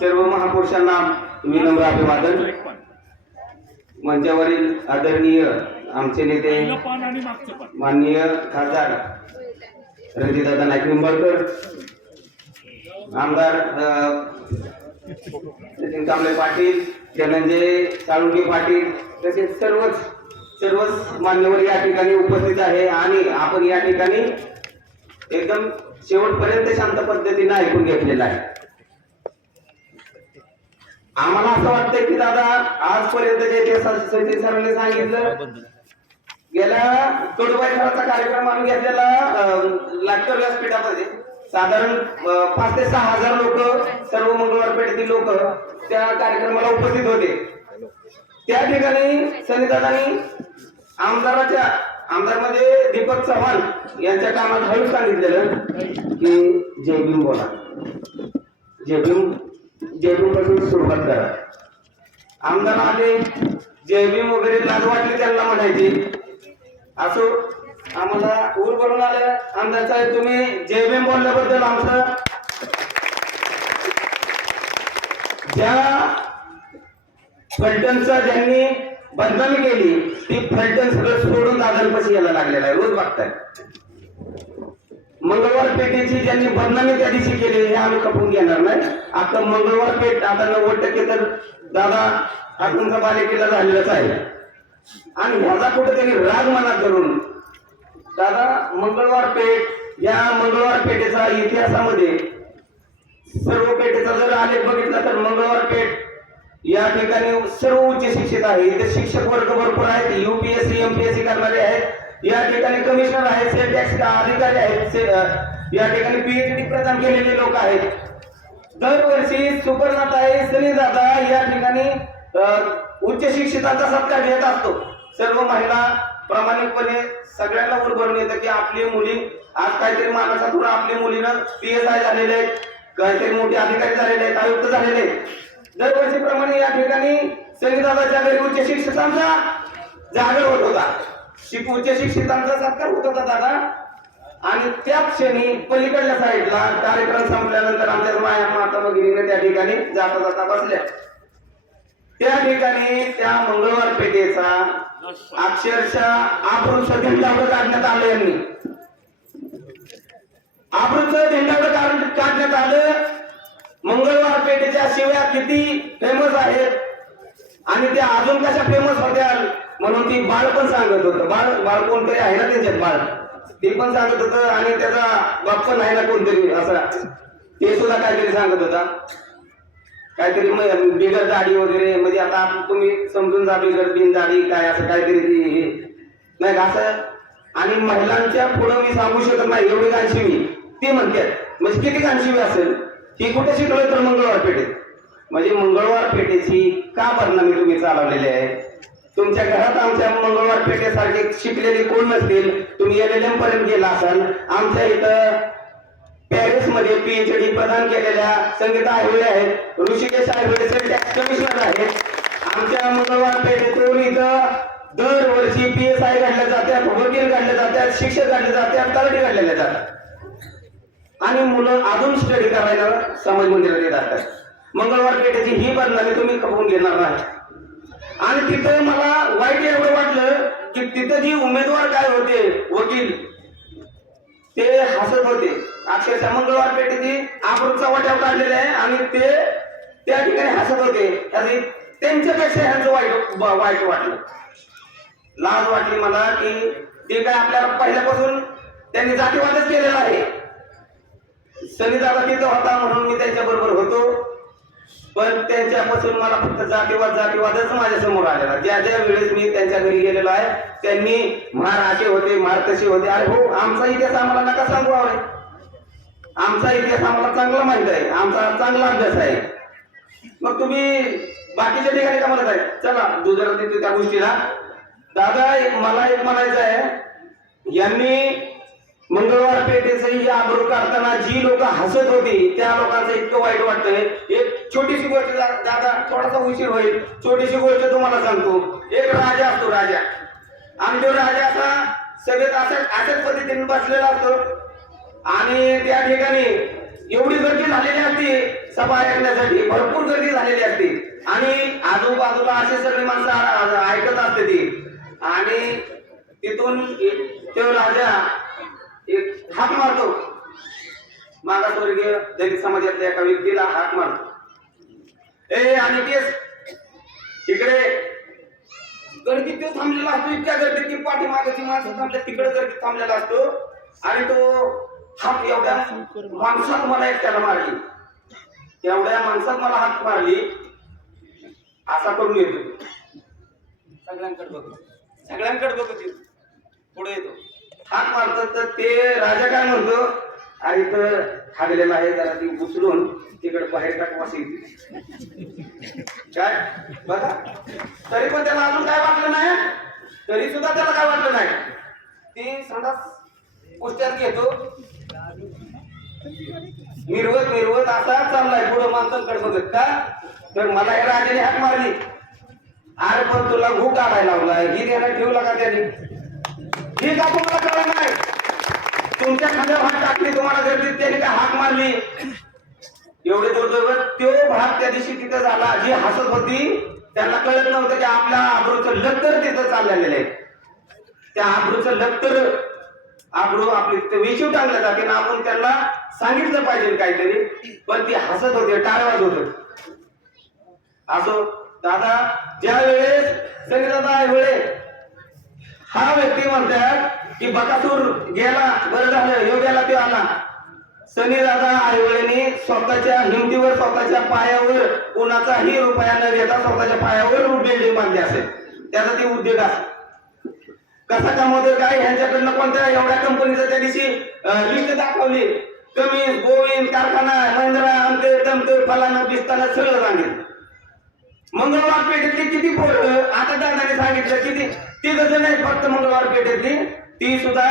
सर्व महापुरुषांना विनम्र अभिवादन. मंचावरील आदरणीय आमचे नेते माननीय खासदार रणजितदादा नाईक निंबाळकर आमदार अ, सचिन कांबळे पाटील धनंजय साळुंके पाटील तसेच सर्वच सर्वच मान्यवर या ठिकाणी उपस्थित आहे आणि आपण या ठिकाणी एकदम शेवटपर्यंत शांत पद्धतीने ऐकून घेतलेला आहे. आम्हाला असं वाटतंय की दादा आजपर्यंत जे सरांनी सांगितलं गेल्या कडूबाईचा कार्यक्रम आम्ही घेतलेला लाटकर व्यासपीठामध्ये. साधारण पाच ते सहा हजार लोक सर्व मंगळवार पेठेतील लोक त्या कार्यक्रमाला उपस्थित होते. त्या ठिकाणी सनिदादांनी आमदाराच्या आमदारमध्ये दीपक चव्हाण यांच्या कामात हळूच सांगितलेलं की जय भीम बोला. जय भीम जयपासून सुरुवात करा आमदार आले जय वगैरे लाज वाटली त्यांना म्हणायची. असो आम्हाला ऊर भरून आलं आमदार साहेब तुम्ही जय बोलल्याबद्दल आमचं. ज्या फलटणचा ज्यांनी बदनामी केली ती फलटण सगळं सोडून दादरपाशी यायला लागलेला आहे. रोज बघताय. मंगळवार पेठेची ज्यांनी बदनामी त्या दिवशी केली हे आम्ही खपून घेणार नाही. आता मंगळवार पेठ आता नव्वद टक्के तर दादा हा बालेकिल्ला झालेलाच आहे. आणि ह्याचा कुठेतरी राग मनात धरून दादा मंगळवार पेठ या मंगळवार पेठेचा इतिहासामध्ये सर्व पेठेचा जर आलेख बघितला तर मंगळवार पेठ या ठिकाणी सर्व उच्च शिक्षित आहे. इथे शिक्षक वर्ग भरपूर आहेत युपीएससी एमपीएससी करणारे आहेत. या ठिकाणी कमिशनर आहेत सेल टॅक्स अधिकारी आहेत या ठिकाणी पीएचडी प्रदान केलेले लोक आहेत. दरवर्षी सुपर्णाताई सनी दादा या ठिकाणी उच्च शिक्षितांचा सत्कार घेत असतो. सर्व महिला प्रामाणिकपणे सगळ्यांना वर येतं की आपली मुली आज काहीतरी मानाचा थोडा आपली मुलीनं पी एस आय झालेले आहेत. काहीतरी मोठे अधिकारी झालेले आहेत आयुक्त झालेले आहेत. दरवर्षीप्रमाणे या ठिकाणी सनी दादाच्या घरी उच्च शिक्षितांचा जागर होत होता. शिक उच्च शिक्षितांचा सत्कार होत होता दादा. आणि त्याच क्षणी पलीकडल्या साईडला कार्यक्रम संपल्यानंतर आमच्या माया माता भगिनीने त्या ठिकाणी जाता जाता बसल्या. त्या ठिकाणी त्या मंगळवार पेठेचा अक्षरशः आभृत झेंडावर काढण्यात आलं यांनी. आभृत झेंडावर काढण्यात आलं. मंगळवार पेठेच्या शिव्या किती फेमस आहेत. आणि त्या अजून कशा फेमस होत्या? म्हणून ती बाळ पण सांगत होतं. बाळ बाळ कोणतरी आहे ना त्यांच्यात बाळ? ते पण सांगत होतं आणि त्याचा बाप पण आहे ना कोणतरी असा. ते सुद्धा काहीतरी सांगत होता. काहीतरी बिगर दाढी वगैरे म्हणजे आता तुम्ही समजून जा बिगर बिन दाढी काय असं काहीतरी ते हे. नाही का असं. आणि महिलांच्या पुढं मी सांगू शकत नाही एवढी कांशी मी. ते म्हणतात म्हणजे किती गाणशिवी असेल? ही कुठे शिकलं तर मंगळवार पेठेत? म्हणजे मंगळवार पेठेची का बदनामी तुम्ही चालवलेली आहे? तुमच्या घरात आमच्या मंगळवार पेठेसारखे शिकलेले कोण नसतील तुम्ही एल एल एम पर्यंत गेला असाल. आमच्या इथं पॅरिसमध्ये पीएचडी प्रदान केलेल्या संगीता आयवळे आहेत. ऋषिकेश आयवळे टॅक्स कमिशनर आहेत. आमच्या मंगळवार पेठेतून इथं दरवर्षी पी एस आय काढल्या जातात वकील काढले जातात शिक्षक काढले जातात तलाठी काढलेल्या जातात आणि मुलं अजून स्टडी करायला समाज मंदिरात येत असतात मंगळवार पेठेची ही बदनामी तुम्ही खपवून घेणार नाही. आणि तिथं मला वाईट एवढं वाटलं की तिथं जी उमेदवार काय होते वकील ते हसत होते. अक्षरशः मंगळवार पेठेची आकृतचा वाट्यावर काढलेले आहे आणि ते त्या ठिकाणी हसत होते. त्यांच्यापेक्षा ह्यांचं वाईट वाईट वाटलं. लाज वाटली मला की ते काय आपल्याला पहिल्यापासून त्यांनी जातीवादच केलेला आहे. सनी दादा तिथं होता म्हणून मी त्यांच्या बरोबर होतो. पण त्यांच्यापासून मला फक्त जातीवाद जातीवादच माझ्यासमोर आलेला. ज्या ज्या वेळेस मी त्यांच्या घरी गेलेलो आहे त्यांनी महाराजे असे होते महार तसे होते. अरे हो आमचा इतिहास आम्हाला नका सांगू आवडे आमचा इतिहास आम्हाला चांगला माहीत आहे. आमचा चांगला अभ्यास आहे. मग तुम्ही बाकीच्या ठिकाणी का म्हणत आहे? चला दुसऱ्या तिथे त्या गोष्टीला. दादा एक- मला एक म्हणायचं आहे. यांनी मंगळवार पेठेचं ही आबरू काढताना जी लोक हसत होती त्या लोकांचं इतकं वाईट वाटतंय. एक छोटीशी गोष्ट जा- दादा थोडासा उशीर होईल. छोटीशी गोष्ट तुम्हाला सांगतो. एक राजा असतो राजा. आणि तो राजा असा सगळ्यात अशा अशाच पद्धतीने बसलेला असतो. आणि त्या ठिकाणी एवढी गर्दी झालेली असती सभा ऐकण्यासाठी. भरपूर गर्दी झालेली असते. आणि आजूबाजूला असे सगळे माणसं ऐकत असते ती. आणि तिथून एक- तो राजा एक हात मारतो. मागासवर्गीय दलित समाजातल्या एका व्यक्तीला हात मारतो. ए आणि इकडे. गर्दी तो थांबलेला असतो. इतक्या गर्दीत की पाठीमागाची माणसं थांबल्या तिकडे गर्दी थांबलेला असतो. आणि तो हात एवढ्या माणसात मला एकट्याला मारली. एवढ्या माणसात मला हात मारली. असा करून येतो. सगळ्यांकडे बघतो सगळ्यांकडे बघत येतो पुढे येतो. हात मारतो. तर ते राजा काय म्हणतो? आणि तर हागलेला आहे जरा ती उचलून तिकडे बाहेर टाकू असे काय? बघा. तरी पण त्याला अजून काय वाटलं नाही? तरी सुद्धा त्याला काय वाटलं नाही? ती संडास पुष्ट्यात घेतो मिरवत मिरवत असा चाललाय पुढं माणसांकडे बघत. का? तर मला हे राजाने हात मारली. अरे पण तुला घू काढायला लावलाय. ही द्यायला ठेवला का त्याने. ही का तुम्हाला कळलं नाही? तुमच्या खांद्यावर टाकली तुम्हाला गर्दीत त्याने काय हाक मारली. एवढे जोरजोर तो भाग त्या दिवशी तिथं झाला. जी हसत होती त्यांना कळत नव्हतं की आपल्या आब्रूचं लक्तर तिथं चाललेलं आहे. त्या आब्रूचं लक्तर आब्रू आपली तिथे विशीव टाकलं जाते ना आपण त्यांना सांगितलं पाहिजे काहीतरी. पण ती हसत होते टाळवाज होत. असो दादा ज्या वेळेस सगळे दादा वेळे हा व्यक्ती म्हणतात की बकासूर गेला बरं झालं ह्यो गेला तो आला. सनी दादा आईवडिलांनी स्वतःच्या हिमतीवर स्वतःच्या पायावर कोणाचाही रुपया न घेता स्वतःच्या पायावर बिल्डिंग बांधली असेल. त्याचा ती उद्योग असेल. कसा कमवतोय काय? ह्यांच्याकडनं कोणत्या एवढ्या कंपनीचं त्या दिवशी लिस्ट दाखवली. कमी गोविंद कारखाना महिंद्रा अंते तमते फलाना बिस्ताना सगळं सांगितलं मंगळवार पेठेतली किती पोर? आता दादाने सांगितलं किती? ती जण नाही फक्त मंगळवार पेठेतली ती सुद्धा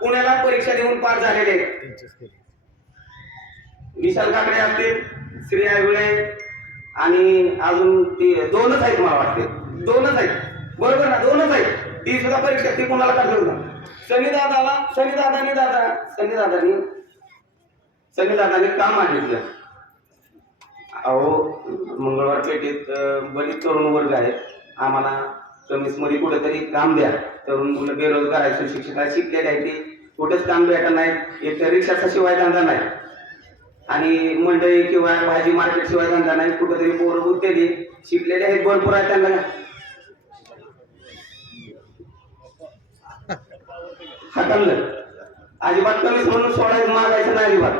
पुण्याला परीक्षा देऊन पास झालेले आहेत. विशाल काकडे असतील श्रेया विळे आणि अजून ती दोनच आहेत मला वाटते. दोनच आहेत. बरोबर ना? दोनच आहेत. ती सुद्धा परीक्षा ती कोणाला काढली होता सनी दादाला सनी दादानी दादा सनी दादानी सनी दादानी काम मागितलं. अहो मंगळवार पेठेत बरीच तरुण वर्ग आहे आम्हाला कमीच मध्ये कुठेतरी काम द्या. तरुण मुलं बेरोजगार आहे सुशिक्षित आहे शिकले काय ते कुठेच काम भेटत नाही. एक तर रिक्षाचा शिवाय धंदा नाही. आणि मंडई किंवा भाजी मार्केट शिवाय धंदा नाही. कुठेतरी पोरं उद्योगी शिकलेले आहेत भरपूर आहे त्यांना. हाकललं अजिबात कमीच म्हणून सोडायचं मागायचं नाही अजिबात.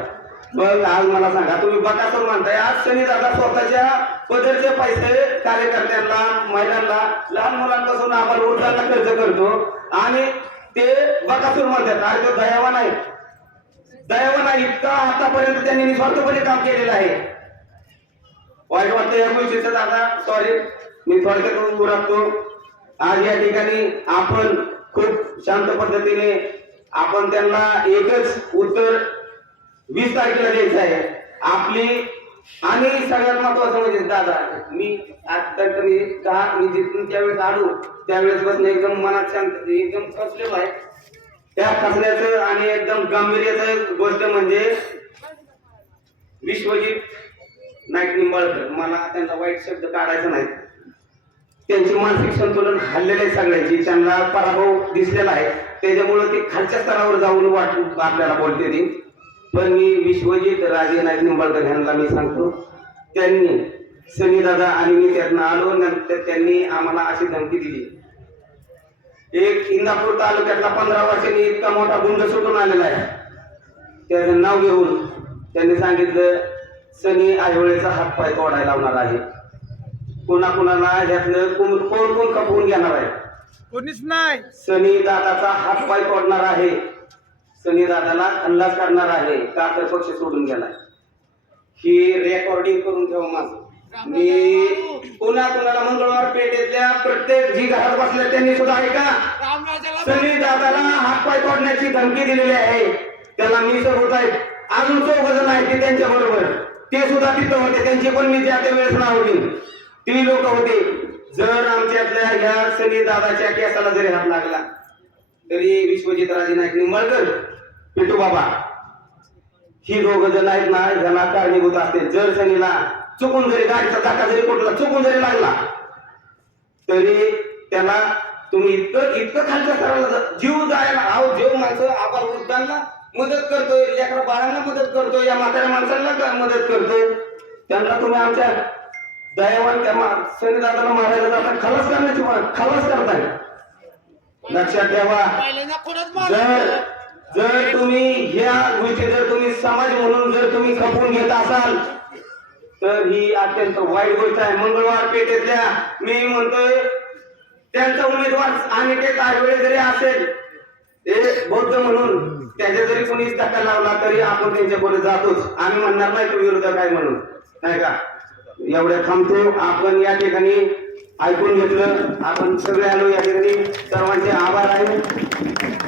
मग आज मला सांगा तुम्ही बकासूर म्हणताय आज शनी दादा स्वतःच्या पदरचे पैसे कार्यकर्त्यांना महिलांना लहान मुलांपासून आम्हाला वृद्धांना खर्च करतो. आणि ते बकासूर म्हणतात अरे तो दयावा नाही दयावा नाही इतका आतापर्यंत त्यांनी निस्वार्थपणे काम केलेलं आहे. वाईट वाटतं या गोष्टीचं दादा. सॉरी मी थोडक्यात उरकतो आज या ठिकाणी आपण खूप शांत पद्धतीने आपण त्यांना एकच उत्तर वीस तारखेला द्यायचं आहे. आपली आणि सगळ्यात महत्वाचं म्हणजे दादा मी आता मी दहा मी जिथून त्यावेळेस आलो त्यावेळेस बसून एकदम मनात शांत एकदम खचलेलो आहे. त्या फसण्याचं आणि एकदम गांभीर्याचं गोष्ट म्हणजे विश्वजित नाईक निंबाळकर. मला त्यांचा वाईट शब्द काढायचा नाही. त्यांचे मानसिक संतुलन हल्लेलं आहे सगळ्यांची. त्यांना पराभव दिसलेला आहे. त्याच्यामुळे ते खालच्या स्तरावर जाऊन वाट आपल्याला बोलते ती. पण मी विश्वजित राजे नाईक निंबाळकर यांना मी सांगतो त्यांनी सनी दादा आणि मी त्यातनं आलो नंतर त्यांनी आम्हाला अशी धमकी दिली. एक इंदापूर तालुक्यातला पंधरा वर्षांनी इतका मोठा गुंड सुटून आलेला आहे. त्याचं नाव घेऊन त्यांनी सांगितलं सनी आयवळेचा हात पाय तोडायला लावणार आहे. कोणा कोणाला यातलं कोण कोण खपवून घेणार आहे? कोणीच नाही. सनी दादाचा हात पाय तोडणार आहे. सनी दादाला खल्लास करणार आहे का तर पक्ष सोडून गेलाय. ही रेकॉर्डिंग करून ठेवा माझं. मी पुन्हा कुणाला मंगळवार पेठेतल्या प्रत्येक जी घरात बसल्या त्यांनी सुद्धा ऐका. सनी दादाला हात पाय तोडण्याची धमकी दिलेली आहे. त्याला मी सर होत आहेत अजून चौघ जण आहेत ते त्यांच्या बरोबर. ते सुद्धा तिथं होते. त्यांची पण मी त्या वेळेस नाव घेईन ती लोक होते. जर आमच्यातल्या ह्या सनी दादाच्या केसाला जरी हात लागला तरी विश्वजित राजे नाईक निंबाळकर पिंटू बाबा ही दोघ जण आहेत ना ह्याला कारणीभूत असते. जर शनीला चुकून जरी गाडीचा धक्का जरी कुठला चुकून जरी लागला तरी त्याला तुम्ही इतकं इतकं खालच्या स्तराला जीव जायला अहो जीव माणसं आपण वृद्धांना मदत करतोय लेकरा बाळांना मदत करतोय या म्हाताऱ्या माणसांना मदत करतोय? त्यांना तुम्ही आमच्या दयावान त्या शनिदादाला मारायला जाता खलास करण्याची खलास करताय. लक्षात ठेवा. जर जर तुम्ही ह्या गोष्टी जर तुम्ही समाज म्हणून जर तुम्ही खपवून घेत असाल तर ही अत्यंत वाईट गोष्ट आहे. मंगळवार पेठेतल्या मी म्हणतोय त्यांचा उमेदवार आणि ते वेळे जरी असेल ते बौद्ध म्हणून त्याच्या जरी कोणी धक्का लावला तरी आपण त्यांच्याकडे जातोच. आम्ही म्हणणार नाही तो विरोधक आहे म्हणून. नाही का? एवढ्या थांबतो. आपण या ठिकाणी ऐकून घेतलं. आपण सगळे आलो या ठिकाणी. सर्वांचे आभार आहे.